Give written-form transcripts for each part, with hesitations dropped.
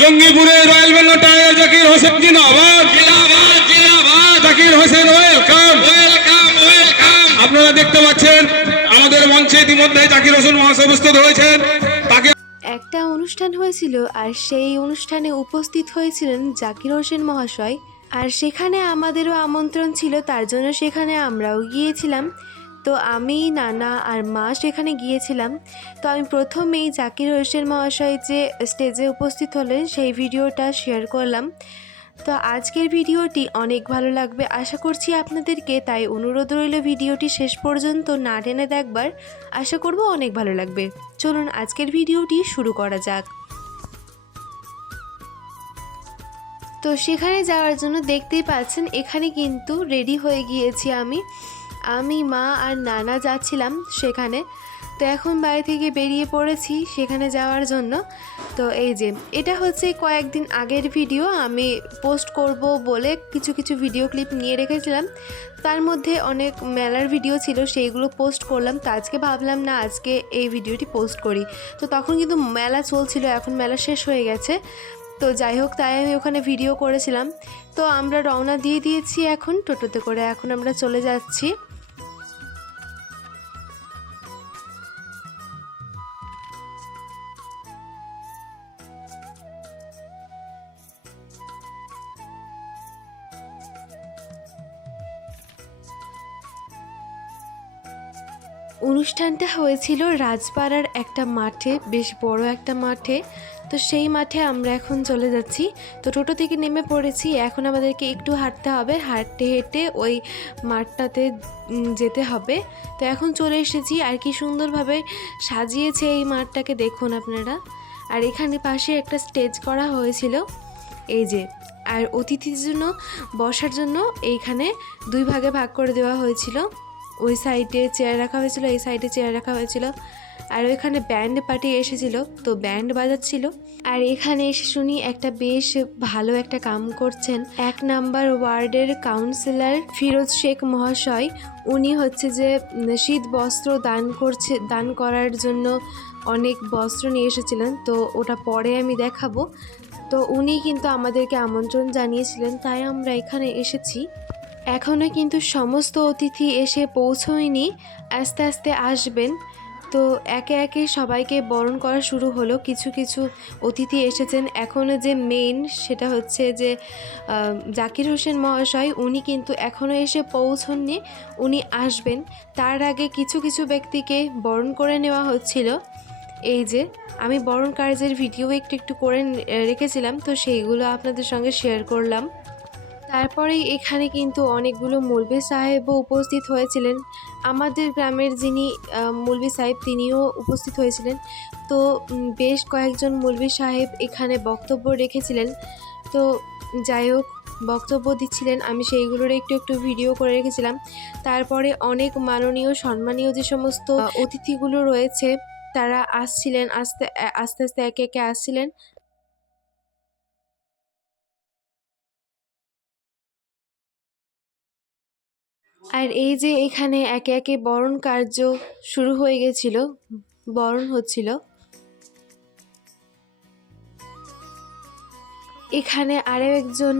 জঙ্গিপুরে royal Bengal tiger Zakir Hossain জিন্দাবাদ জিন্দাবাদ জিন্দাবাদ Zakir Hossain welcome welcome welcome. আপনারা দেখতে পাচ্ছেন আমাদের মঞ্চে ইতিমধ্যে জাকির হোসেন মহাশয় উপস্থিত হয়েছেন। তাকে একটা অনুষ্ঠান হয়েছিল আর সেই অনুষ্ঠানে উপস্থিত হয়েছিলেন জাকির হোসেন মহাশয়, আর সেখানে আমাদেরও আমন্ত্রণ ছিল, তার জন্য সেখানে আমরাও গিয়েছিলাম। তো আমি, নানা আর মা সেখানে গিয়েছিলাম। তো আমি প্রথমেই জাকির হোসেন মহাশয় যে স্টেজে উপস্থিত হলেন সেই ভিডিওটা শেয়ার করলাম। তো আজকের ভিডিওটি অনেক ভালো লাগবে আশা করছি আপনাদেরকে, তাই অনুরোধ রইল ভিডিওটি শেষ পর্যন্ত না টেনে দেখবার। আশা করব অনেক ভালো লাগবে। চলুন আজকের ভিডিওটি শুরু করা যাক। তো সেখানে যাওয়ার জন্য দেখতেই পাচ্ছেন এখানে কিন্তু রেডি হয়ে গিয়েছি আমি মা আর নানা যাচ্ছিলাম সেখানে। তো এখন বাড়ি থেকে বেরিয়ে পড়েছি সেখানে যাওয়ার জন্য। তো এই যে এটা হচ্ছে কয়েকদিন আগের ভিডিও, আমি পোস্ট করব বলে কিছু কিছু ভিডিও ক্লিপ নিয়ে রেখেছিলাম, তার মধ্যে অনেক মেলার ভিডিও ছিল, সেইগুলো পোস্ট করলাম। তো আজকে ভাবলাম না আজকে এই ভিডিওটি পোস্ট করি। তো তখন কিন্তু মেলা চলছিল, এখন মেলা শেষ হয়ে গেছে। তো যাই হোক, তাই আমি ওখানে ভিডিও করেছিলাম। তো আমরা রওনা দিয়ে দিয়েছি এখন টোটোতে করে, এখন আমরা চলে যাচ্ছি। অনুষ্ঠানটা হয়েছিল রাজপাড়ার একটা মাঠে, বেশ বড় একটা মাঠে। তো সেই মাঠে আমরা এখন চলে যাচ্ছি। তো টোটো থেকে নেমে পড়েছি, এখন আমাদেরকে একটু হাঁটতে হবে, হাঁটতে হেঁটে ওই মাঠটাতে যেতে হবে। তো এখন চলে এসেছি, আর কি সুন্দরভাবে সাজিয়েছে এই মাঠটাকে দেখুন আপনারা। আর এখানে পাশে একটা স্টেজ করা হয়েছিল এই যে, আর অতিথির জন্য বসার জন্য এইখানে দুই ভাগে ভাগ করে দেওয়া হয়েছিল। ওই সাইডে চেয়ার রাখা হয়েছিল, এই সাইডে চেয়ার রাখা হয়েছিল। আর ওইখানে ব্যান্ড পার্টি এসেছিল, তো ব্যান্ড বাজাচ্ছিল। আর এখানে এসে শুনি একটা বেশ ভালো একটা কাম করছেন 1 নাম্বার ওয়ার্ডের কাউন্সিলর ফিরোজ শেখ মহাশয়। উনি হচ্ছে যে শীত বস্ত্র দান করার জন্য অনেক বস্ত্র নিয়ে এসেছিলেন, তো ওটা পরে আমি দেখাবো। তো উনি কিন্তু আমাদেরকে আমন্ত্রণ জানিয়েছিলেন, তাই আমরা এখানে এসেছি। এখনও কিন্তু সমস্ত অতিথি এসে পৌঁছয়নি, আস্তে আস্তে আসবেন। তো একে একে সবাইকে বরণ করা শুরু হলো। কিছু কিছু অতিথি এসেছেন, এখনও যে মেইন সেটা হচ্ছে যে জাকির হোসেন মহাশয়, উনি কিন্তু এখনও এসে পৌঁছননি, উনি আসবেন। তার আগে কিছু কিছু ব্যক্তিকে বরণ করে নেওয়া হচ্ছিল। এই যে আমি বরণ কার্যের ভিডিও একটু একটু করে রেখেছিলাম, তো সেইগুলো আপনাদের সঙ্গে শেয়ার করলাম। তারপরে এখানে কিন্তু অনেকগুলো মৌলভী সাহেবও উপস্থিত হয়েছিলেন। আমাদের গ্রামের যিনি মৌলভী সাহেব তিনিও উপস্থিত হয়েছিলেন। তো বেশ কয়েকজন মৌলভী সাহেব এখানে বক্তব্য রেখেছিলেন। তো যাই হোক, বক্তব্য দিচ্ছিলেন, আমি সেইগুলোর একটু একটু ভিডিও করে রেখেছিলাম। তারপরে অনেক মাননীয় সম্মানীয় যে সমস্ত অতিথিগুলো রয়েছে তারা আসছিলেন, আস্তে আস্তে আস্তে একে একে আসছিলেন। আর এই যে এখানে একে একে বরণ কার্য শুরু হয়ে গেছিল, বরণ হচ্ছিল। এখানে আরও একজন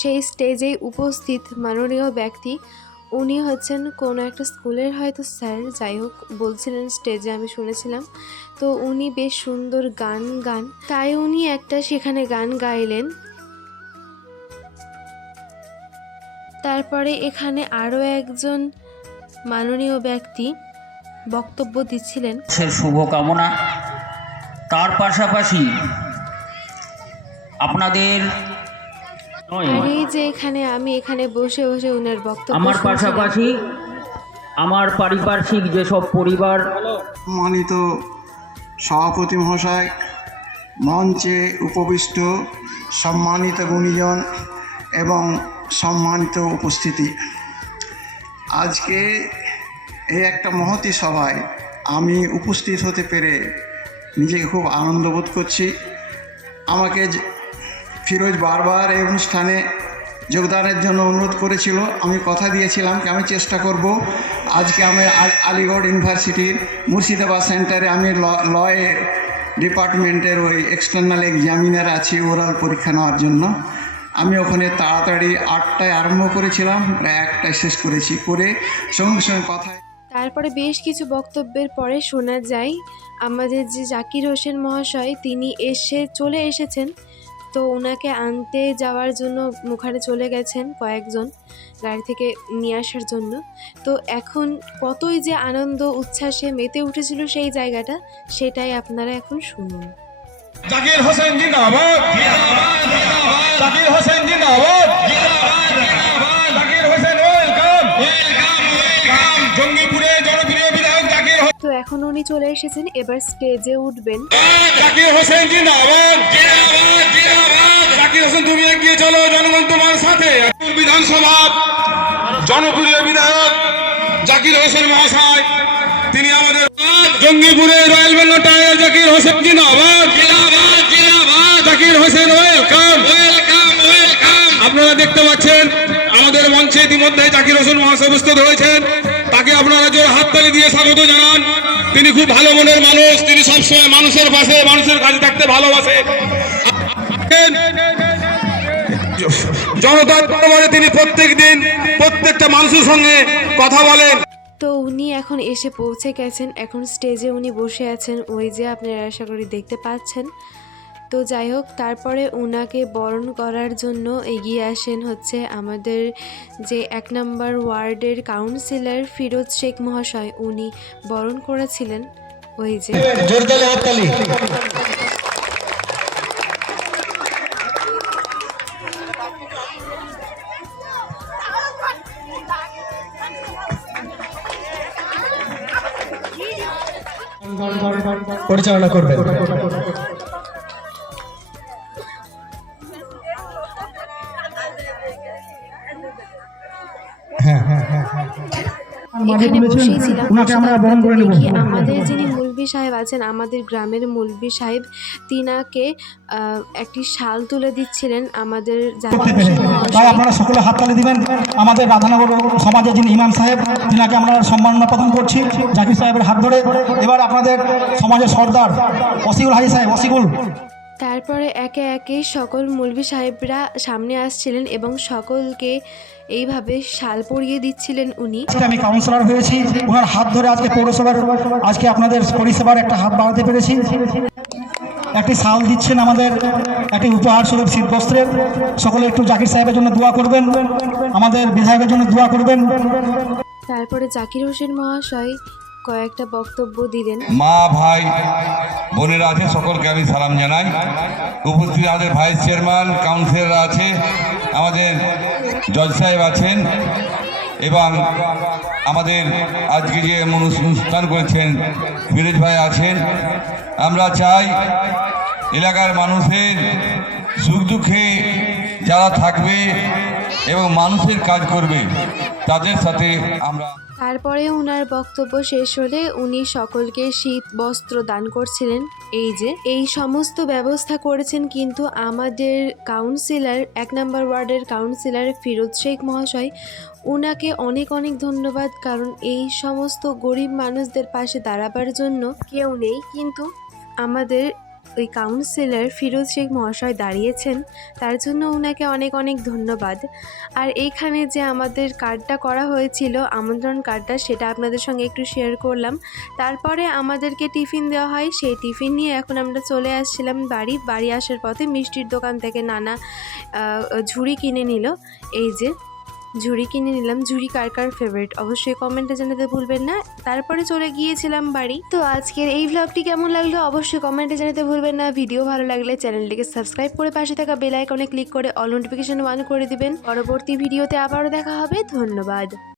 সেই স্টেজে উপস্থিত মাননীয় ব্যক্তি, উনি হচ্ছেন কোনো একটা স্কুলের হয়তো স্যার, যাই হোক বলছিলেন স্টেজে, আমি শুনেছিলাম। তো উনি বেশ সুন্দর গান, তাই উনি একটা সেখানে গান গাইলেন। তারপরে এখানে আরও একজন মাননীয় ব্যক্তি বক্তব্য দিচ্ছিলেন। শুভকামনা, তার পাশাপাশি আপনাদের আর এই যে আমি এখানে বসে বসে উনার বক্তব্য আমার পাশাপাশি আমার পারিপার্শ্বিক যেসব পরিবার, সম্মানিত সভাপতি মহাশয়, মঞ্চে উপবিষ্ট সম্মানিত গুণীজন এবং সম্মানিত উপস্থিতি, আজকে এই একটা মহতী সভায় আমি উপস্থিত হতে পেরে নিজেকে খুব আনন্দ বোধ করছি। আমাকে ফিরোজ বারবার এই অনুষ্ঠানে যোগদানের জন্য অনুরোধ করেছিল, আমি কথা দিয়েছিলাম যে আমি চেষ্টা করব। আজকে আমি আলিগড় ইউনিভার্সিটির মুর্শিদাবাদ সেন্টারে আমি লয়ে ডিপার্টমেন্টের ওই এক্সটার্নাল এক্সামিনার আছে ওরাল পরীক্ষা নেওয়ার জন্য। আমি ওখানে তাড়াতাড়ি 8টায় আরম্ভ করেছিলাম, প্রায় 1টায় শেষ করেছি, করে সঙ্গে সঙ্গে কথায় তারপরে বেশ কিছু বক্তব্যের পরে শোনা যায় আমাদের যে জাকির হোসেন মহাশয় তিনি চলে এসেছেন। তো ওনাকে আনতে যাওয়ার জন্য ওখানে চলে গেছেন কয়েকজন গাড়ি থেকে নিয়ে আসার জন্য। তো এখন কতই যে আনন্দ উচ্ছ্বাসে মেতে উঠেছিল সেই জায়গাটা, সেটাই আপনারা এখন শুনুন। জাকির হোসেন জিন্দাবাদ, জাকির হোসেন জিন্দাবাদ, জাকির হোসেন ওয়েলকাম, জঙ্গিপুরে জনপ্রিয় বিধায়ক জাকির হোসেন। তো এখন উনি চলে এসেছেন, এবার স্টেজে উঠবেন। জাকির হোসেন জিন্দাবাদ, জাকির হোসেন তুমি এগিয়ে চলো, জনগণ তোমার সাথে। বিধানসভার জনপ্রিয় বিধায়ক জাকির হোসেন মহাশয়, তিনি আমাদের জঙ্গিপুরে রয়্যাল বেঙ্গল টাইগার জাকির হোসেন জিন্দাবাদ, জাকির হোসেন ওয়েলকাম। আপনারা দেখতে পাচ্ছেন আমাদের মঞ্চে ইতিমধ্যে জাকির হোসেন মহাশয় উপস্থিত হয়েছেন। তাকে আপনারা জোর হাততালি দিয়ে স্বাগত জানান। তিনি খুব ভালো মনের মানুষ, তিনি সবসময় মানুষের পাশে, মানুষের কাছে থাকতে ভালোবাসে। জনতার দরবারে তিনি প্রত্যেক দিন প্রত্যেকটা মানুষের সঙ্গে কথা বলেন। তো উনি এখন এসে পৌঁছে গেছেন, এখন স্টেজে উনি বসে আছেন, ওই যে আপনারা আশা করি দেখতে পাচ্ছেন। তো যাই হোক, তারপরে ওনাকে বরণ করার জন্য এগিয়ে আসেন হচ্ছে আমাদের যে 1 নম্বর ওয়ার্ডের কাউন্সিলর ফিরোজ শেখ মহাশয়, উনি বরণ করেছিলেন। ওই যে জোরদার হাততালি। পরিচালনা করবেন। এখানে বসেই ছিলাম, দেখি আমাদের যিনি মুলবি সাহেব আছেন, আমাদের গ্রামের মুলবি সাহেব, তিনাকে একটি শাল তুলে দিচ্ছিলেন আমাদের জাকির হোসেন তাই মহাশয়। আপনারা সকলে হাততালি দিবেন। আমাদের রাধানগর সমাজের যিনি ইমাম সাহেব, তিনাকে আমরা সম্মাননা প্রদান করছি জাকির সাহেবের হাত ধরে। এবার আপনাদের সমাজের সর্দার ওসিকুল হাজি সাহেব, ওসিকুল। তারপরে একে একে সকল মুলবি সাহেবরা সামনে আসছিলেন এবং সকলকে এইভাবে শাল পরিয়ে দিচ্ছিলেন উনি। আজকে আমি কাউন্সিলর হয়েছি, ওনার হাত ধরে আজকে পৌরসভার আজকে আপনাদের পরিষেবার একটা হাত বাড়াতে পেরেছি। একটি শাল দিচ্ছেন আমাদের, একটি উপহার স্বরূপ শীতবস্ত্রের। সকলে একটু জাকির সাহেবের জন্য দোয়া করবেন, আমাদের বিধায়কের জন্য দোয়া করবেন। তারপরে জাকির হোসেন মহাশয় কয়েকটা বক্তব্য দিলেন। মা ভাই বোনেরা আছে, সকলকে আমি সালাম জানাই। উপস্থিত আমাদের ভাইস চেয়ারম্যান, কাউন্সিলর আছে, আমাদের জজ সাহেব আছেন, এবং আমাদের আজকে যে অনুষ্ঠান করেছেন ফিরোজ ভাই আছেন। আমরা চাই এলাকার মানুষের সুখ দুঃখে যারা থাকবে এবং মানুষের কাজ করবে তাদের সাথে আমরা। তারপরে ওনার বক্তব্য শেষ হলে উনি সকলকে শীত বস্ত্র দান করছিলেন। এই সমস্ত ব্যবস্থা করেছেন কিন্তু আমাদের কাউন্সিলর, 1 নম্বর ওয়ার্ডের কাউন্সিলর ফিরোজ শেখ মহাশয়। ওনাকে অনেক অনেক ধন্যবাদ, কারণ এই সমস্ত গরিব মানুষদের পাশে দাঁড়াবার জন্য কেউ নেই, কিন্তু আমাদের ওই কাউন্সিলর ফিরোজ শেখ মহাশয় দাঁড়িয়েছেন, তার জন্য ওনাকে অনেক অনেক ধন্যবাদ। আর এইখানে যে আমাদের কার্ডটা করা হয়েছিল, আমন্ত্রণ কার্ডটা, সেটা আপনাদের সঙ্গে একটু শেয়ার করলাম। তারপরে আমাদেরকে টিফিন দেওয়া হয়, সেই টিফিন নিয়ে এখন আমরা চলে আসছিলাম বাড়ি আসার পথে মিষ্টির দোকান থেকে নানা ঝুড়ি কিনে নিল। এই যে ঝুড়ি কিনে নিলাম। ঝুড়ি কার কার ফেভারিট অবশ্যই কমেন্টে জানাতে ভুলবেন না। তারপরে চলে গিয়েছিলাম বাড়ি। তো আজকের এই ভ্লগটি কেমন লাগলো অবশ্যই কমেন্টে জানাতে ভুলবেন না। ভিডিও ভালো লাগলে চ্যানেলটিকে সাবস্ক্রাইব করে পাশে থাকা বেল আইকনে ক্লিক করে অল নোটিফিকেশন অন করে দিবেন। পরবর্তী ভিডিওতে আবারও দেখা হবে। ধন্যবাদ।